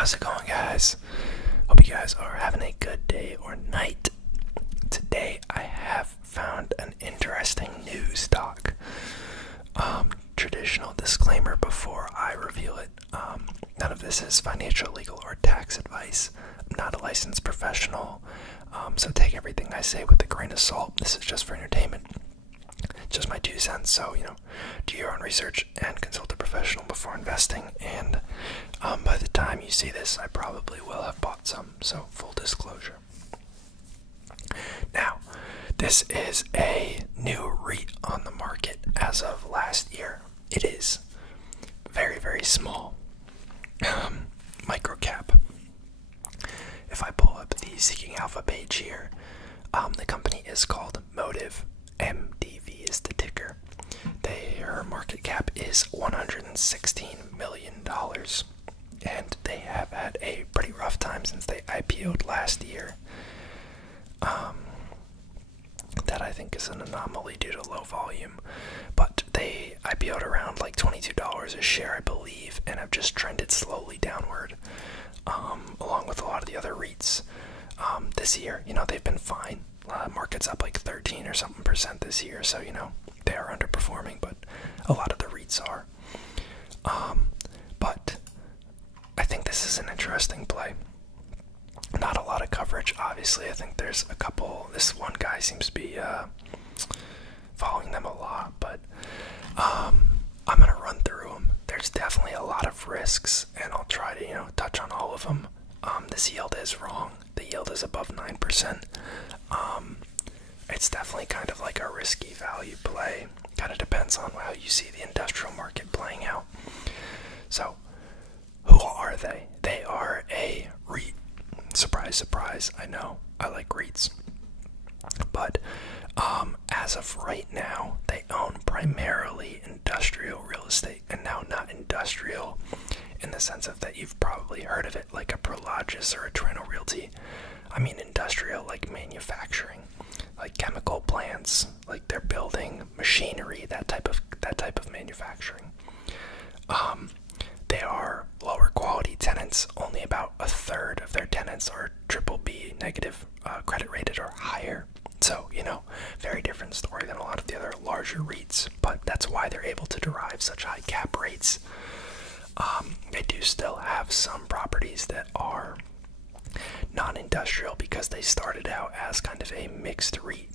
How's it going, guys? Hope you guys are having a good day or night. Today I have found an interesting news stock. Traditional disclaimer before I reveal it. None of this is financial, legal, or tax advice. I'm not a licensed professional, so take everything I say with a grain of salt. This is just for entertainment. Just my 2 cents, so, do your own research and consult a professional before investing, and by the time you see this, I probably will have bought some, so full disclosure. Now, this is a new REIT on the market as of last year. It is very, very small, micro cap. If I pull up the Seeking Alpha page here, the company is called Motive. MDV is the ticker. Their market cap is $116 million, and they have had a pretty rough time since they IPO'd last year. That I think is an anomaly due to low volume, but they IPO'd around like $22 a share, I believe, and have just trended slowly downward, along with a lot of the other REITs. This year, they've been fine. Market's up like 13 or something percent this year, so they are underperforming, but a lot of the REITs are. But I think this is an interesting play. Not a lot of coverage, obviously. I think there's a couple. This one guy seems to be following them a lot, but I'm gonna run through them. There's definitely a lot of risks, and I'll try to touch on all of them. This yield is wrong. The yield is above 9%. It's definitely kind of like a risky value play. Kind of depends on how you see the industrial market playing out. So, who are they? They are a REIT. Surprise, surprise, I know. I like REITs. But, as of right now, they own primarily industrial real estate. And now not industrial in the sense of that you've probably heard of it, like a Prologis or a Toronto Realty. I mean industrial, like manufacturing, like chemical plants, like they're building machinery, that type of manufacturing. They are lower quality tenants. Only about a third of their tenants are BBB negative credit rated or higher. So, very different story than a lot of the other larger REITs, but that's why they're able to derive such high cap rates. They do still have some properties that are non-industrial because they started out as kind of a mixed REIT.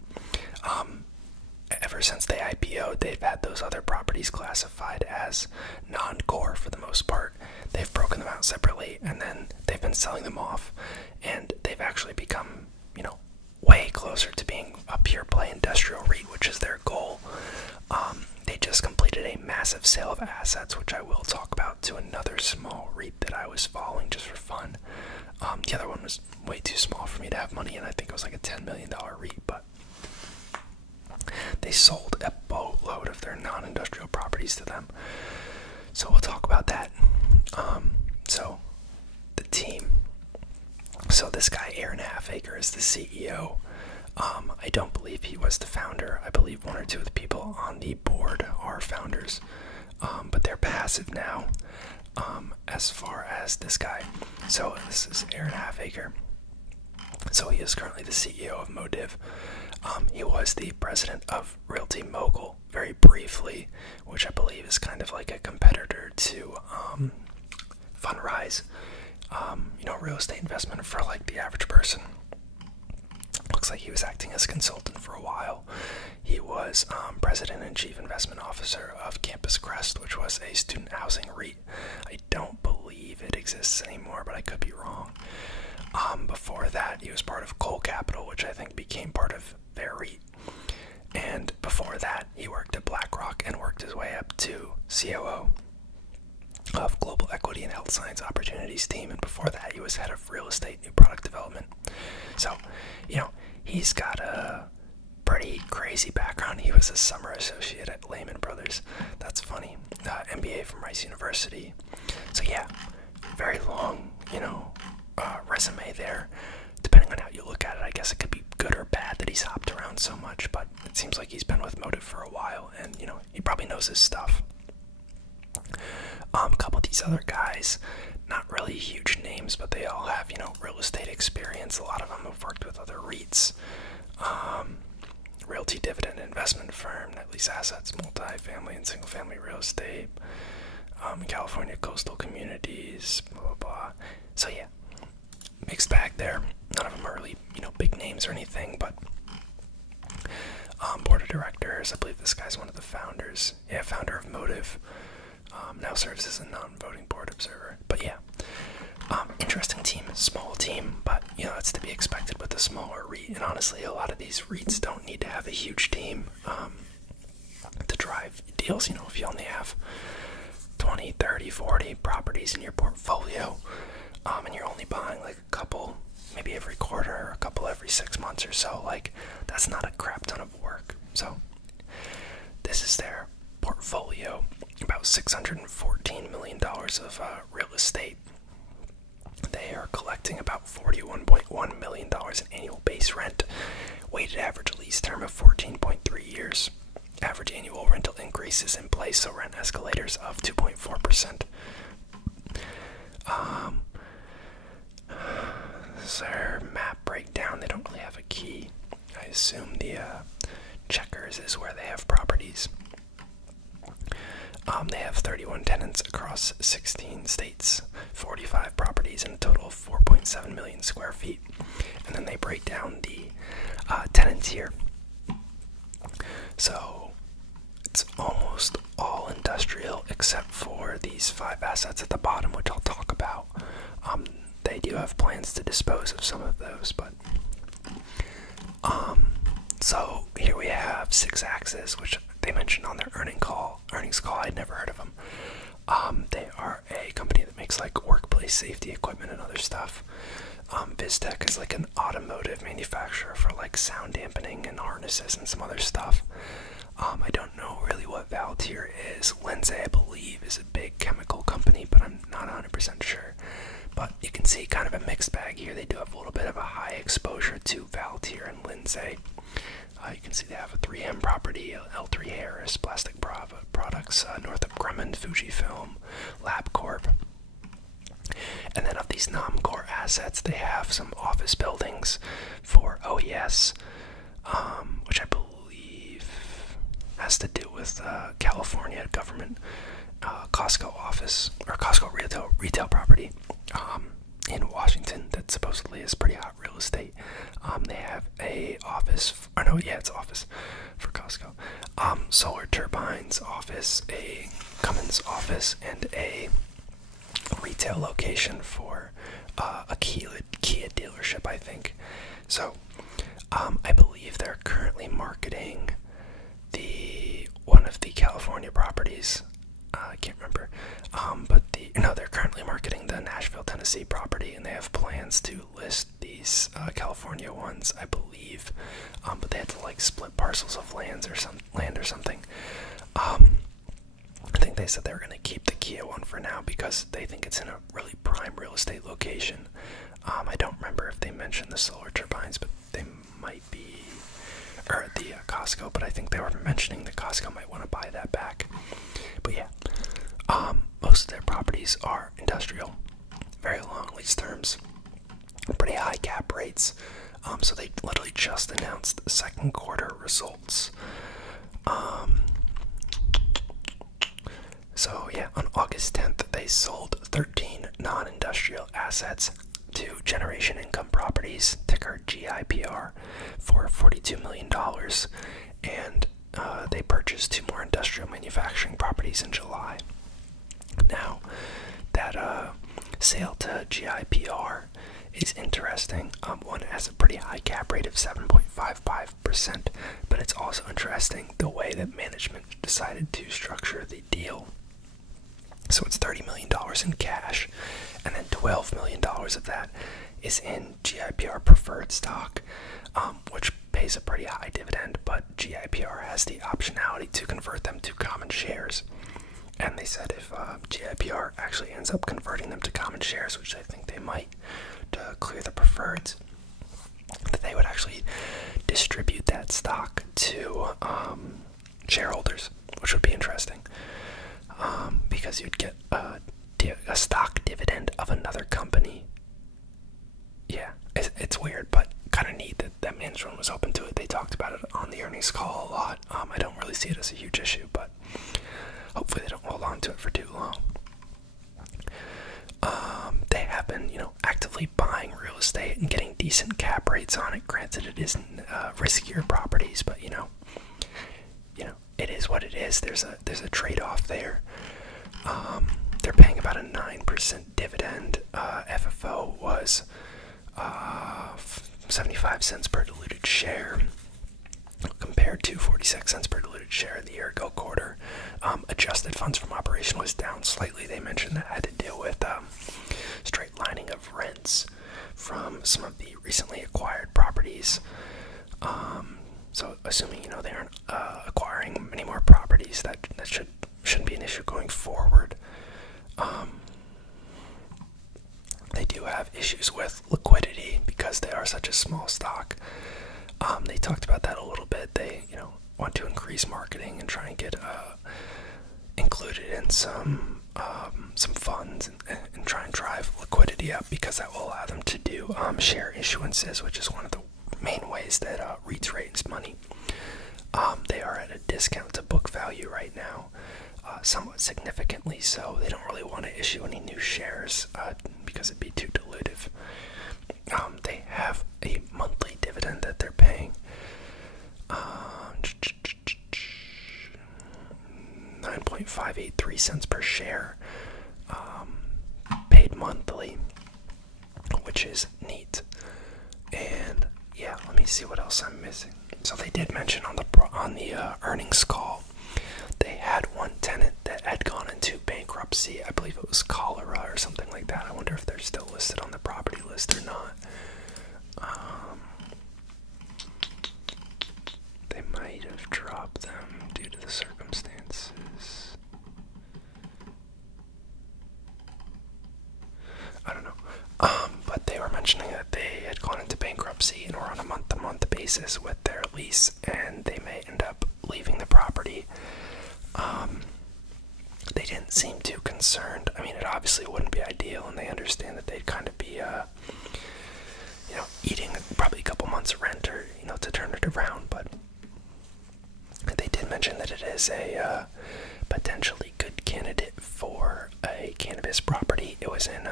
Ever since they IPO'd, they've had those other properties classified as non-core for the most part. They've broken them out separately, and then they've been selling them off, and they've actually become, way closer to being a pure play industrial REIT, which is their goal. They just completed a massive sale of assets, which I will talk about, to another small REIT that I was following just for fun. The other one was way too small for me to have money in. I think it was like a $10 million REIT, but they sold a boatload of their non-industrial properties to them. So we'll talk about that. So the team. So this guy, Aaron Halfacre, is the CEO. I don't believe he was the founder. I believe 1 or 2 of the people on the board are founders, but they're passive now. As far as this guy, so this is Aaron Halfacre. So he is currently the CEO of Motive. He was the president of Realty Mogul very briefly, which I believe is kind of like a competitor to Fundrise. Real estate investment for like the average person. Looks like he was acting as a consultant for a while. He was president and chief investment officer of Campus Crest, which was a student housing REIT. I don't believe it exists anymore, but I could be wrong. Before that, he was part of Cole Capital, which I think became part of their REIT. And before that, he worked at BlackRock and worked his way up to COO of Global Equity and Health Science Opportunities team, and before that he was head of real estate new product development. So, he's got a pretty crazy background. He was a summer associate at Lehman Brothers. That's funny. MBA from Rice University. So yeah, very long, resume there. Depending on how you look at it, I guess it could be good or bad that he's hopped around so much, but it seems like he's been with Motive for a while, and he probably knows his stuff. A couple of these other guys, not really really huge names, but they all have, real estate experience. A lot of them have worked with other REITs, realty dividend investment firm, net lease assets, multifamily and single family real estate, California coastal communities, blah, blah, blah. So yeah, mixed bag there. None of them are really, big names or anything, but board of directors, I believe this guy's one of the founders. Yeah, founder of Motive. Now serves as a non-voting board observer. But yeah, interesting team, small team, but that's to be expected with a smaller REIT. And honestly, a lot of these REITs don't need to have a huge team to drive deals. If you only have 20, 30, 40 properties in your portfolio, and you're only buying like a couple, maybe every quarter, or a couple every 6 months or so, like that's not a crap ton of work. So this is their portfolio, about $614 million of real estate. They are collecting about $41.1 million in annual base rent, weighted average lease term of 14.3 years, average annual rental increases in place, so rent escalators of 2.4%. Their map breakdown, they don't really have a key. I assume the checkers is where they have properties. They have 31 tenants across 16 states, 45 properties, and a total of 4.7 million square feet. And then they break down the tenants here. So it's almost all industrial except for these 5 assets at the bottom, which I'll talk about. They do have plans to dispose of some of those, but so here we have Six Axis, which they mentioned on their earnings call. I'd never heard of them. They are a company that makes like workplace safety equipment and other stuff. Vistec is like an automotive manufacturer for like sound dampening and harnesses and some other stuff. I don't know really what Valtier is. Lindsay, I believe, is a big chemical company, but I'm not 100% sure. But you can see kind of a mixed bag here. They do have a little bit of a high exposure to Valtier and Lindsay. You can see they have a 3M property, L3 Harris, Plastic Products, Northrop Grumman, Fujifilm, LabCorp. And then of these non-core assets, they have some office buildings for OES, which I believe has to do with California government, Costco office, or Costco retail property in Washington that supposedly is pretty hot real estate. They have a office, it's office for Costco. Solar Turbines office, a Cummins office, and a retail location for a Kia dealership, I think. So I believe they're currently marketing one of the California properties. I can't remember, but they're currently marketing the Nashville, Tennessee property, and they have plans to list these California ones, I believe, but they had to like split parcels of land or something. I think they said they were going to keep the Kia one for now because they think it's in a really prime real estate location. I don't remember if they mentioned the Solar Turbines, but they might be, or the Costco, but I think they were mentioning that Costco might want to buy that back. But yeah, most of their properties are industrial, very long lease terms, pretty high cap rates. So they literally just announced the second quarter results. So yeah, on August 10th, they sold 13 non-industrial assets to Generation Income Properties, ticker GIPR, for $42 million, and they purchased 2 more industrial manufacturing properties in July. Now, that sale to GIPR is interesting. One has a pretty high cap rate of 7.55%, but it's also interesting the way that management decided to structure the deal. So it's $30 million in cash, and then $12 million of that is in GIPR preferred stock, which pays a pretty high dividend, but GIPR has the optionality to convert them to common shares. And they said if GIPR actually ends up converting them to common shares, which I think they might, to clear the preferreds, that they would actually distribute that stock to shareholders, which would be interesting, because you'd get a stock dividend of another see it as a huge issue, but hopefully they don't hold on to it for too long. They have been, actively buying real estate and getting decent cap rates on it. Granted, it isn't riskier properties, but it is what it is. There's a trade-off there. They're paying about a 9% dividend. FFO was 75 cents per diluted share, compared to 46 cents per diluted share in the year-ago quarter. Adjusted funds from operation was down slightly. They mentioned that had to deal with straight lining of rents from some of the recently acquired properties. So assuming they aren't acquiring many more properties, that shouldn't be an issue going forward. They do have issues with liquidity because they are such a small stock. They talked about that a little bit. They want to increase marketing and try and get included in some funds and try and drive liquidity up, because that will allow them to do share issuances, which is one of the main ways that REITs raise money. They are at a discount to book value right now, somewhat significantly so. They don't really want to issue any new shares because it'd be too dilutive. They have a monthly dividend that they're paying. 9.583 cents per share, paid monthly, which is neat. And yeah, let me see what else I'm missing. So they did mention on the earnings call, they had one tenant that had gone into bankruptcy. I believe it was cholera or something like that. I wonder if they're still listed on the property list or not. They might have dropped them due to the circumstances. I don't know. But they were mentioning that they had gone into bankruptcy and were on a month-to-month basis with their lease, and they may end up leaving the property. They didn't seem too concerned. I mean, it obviously wouldn't be ideal, and they understand that they'd kind of be, eating probably a couple months of rent or, to turn it around. But they did mention that it is a potentially good candidate for a cannabis property. It was in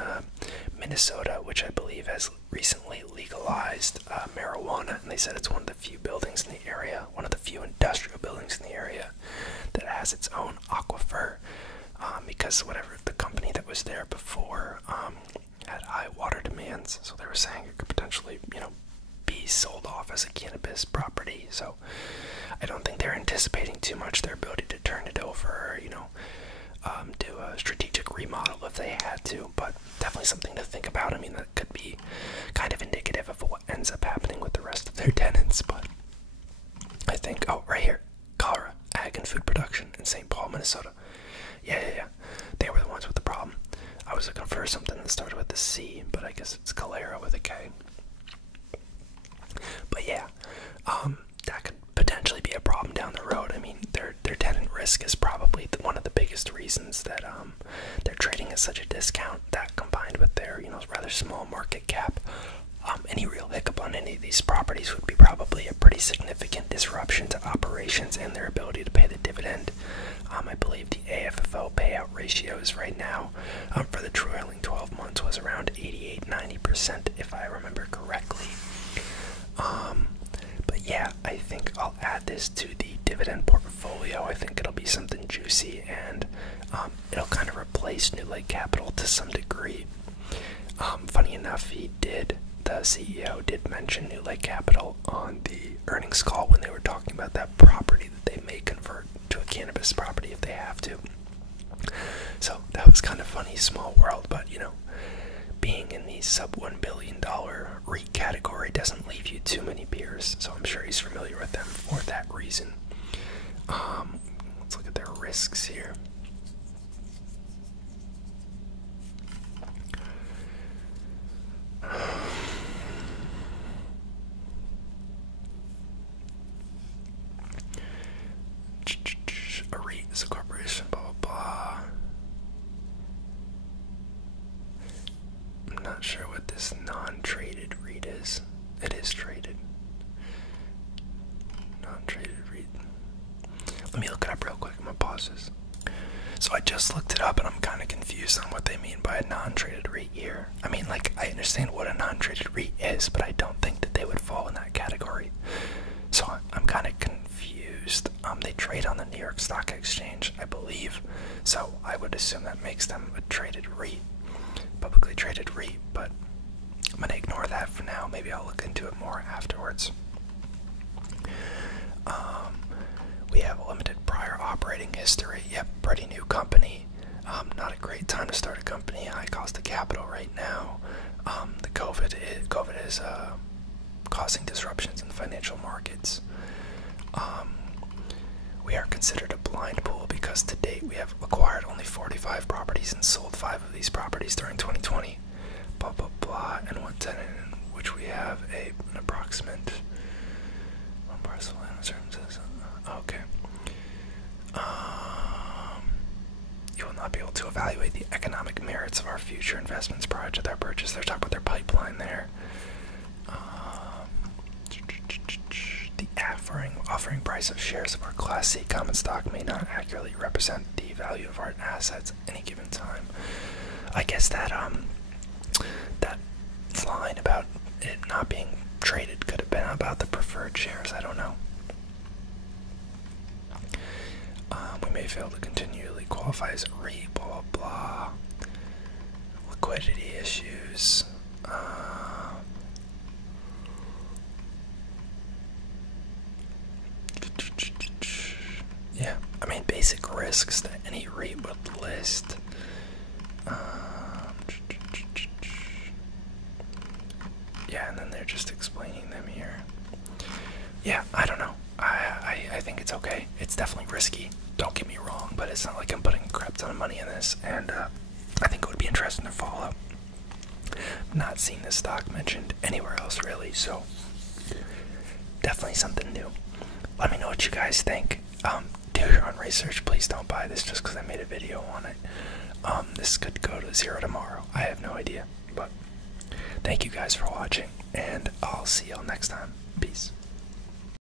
Minnesota, which I believe has recently legalized marijuana, and they said it's one of the few buildings in the area, one of the few industrial buildings in the area that has its own aquifer, because whatever the company that was there before had high water demands, so they were saying it could potentially, be sold off as a cannabis property. So I don't think they're anticipating too much their ability to turn it over, do a strategic remodel if they had to, but definitely something to think about. I mean, that could be kind of indicative of what ends up happening with the rest of their tenants. But I think, right here, Cara Ag and Food Production in St. Paul, Minnesota. Yeah. They were the ones with the problem. I was looking for something that started with a C, but I guess it's Calera with a K. But yeah, that could potentially be a problem down the road. I mean, their tenant risk is probably one of the biggest reasons that they're trading at such a discount. That combined with their rather small market cap, any real hiccup on any of these properties would be probably a pretty significant disruption to operations and their ability to pay the dividend. I believe the AFFO payout ratios right now for the trailing 12 months was around 88-90%, if I remember correctly. But yeah, I think I'll add this to the dividend portfolio. I think it'll be something juicy, and it'll kind of replace New Lake Capital to some degree. Funny enough, the CEO did mention New Lake Capital on the earnings call when they were talking about that property that they may convert to a cannabis property if they have to. So that was kind of funny, small world, but being in the sub $1 billion REIT category doesn't leave you too many peers, so I'm sure he's familiar with them for that reason. Let's look at their risks here. A REIT is a corporation, blah blah blah. I'm not sure what this non-traded REIT is. It is traded. Non-traded REIT. Let me look it up real quick. I'm gonna pause this. So I just looked it up and I'm kind of confused on what they mean by a non-traded REIT here. I mean, like, I understand what a non-traded REIT is, but I don't think that they would fall in that category. So I'm kind of confused. They trade on the New York Stock Exchange, I believe. So I would assume that makes them a traded REIT, publicly traded REIT, but I'm gonna ignore that for now. Maybe I'll look into it more afterwards. We have a limited prior operating history. Yep, pretty new company. Not a great time to start a company. High cost of capital right now. The COVID is causing disruptions in the financial markets. We are considered a blind pool because to date we have acquired only 45 properties and sold 5 of these properties during 2020. Blah blah blah. And one tenant in which we have an approximate one parcel land terms. Okay. You will not be able to evaluate the economic merits of our future investments prior to their purchase. They're talking about their pipeline there. The offering price of shares of our Class C common stock may not accurately represent the value of our assets at any given time. I guess that that line about it not being traded could have been about the preferred shares. I don't know. We may fail to continually qualify as a REIT, blah blah blah. Liquidity issues. Yeah, I mean basic risks that any REIT would list. Yeah, and then they're just explaining them here. Yeah, I don't know. I think it's okay. It's definitely risky. Don't get me wrong, but it's not like I'm putting a crap ton of money in this, and I think it would be interesting to follow. Not seeing this stock mentioned anywhere else really, so definitely something new. Let me know what you guys think. Do your own research. Please don't buy this just because I made a video on it. This could go to zero tomorrow. I have no idea, but thank you guys for watching, and I'll see y'all next time.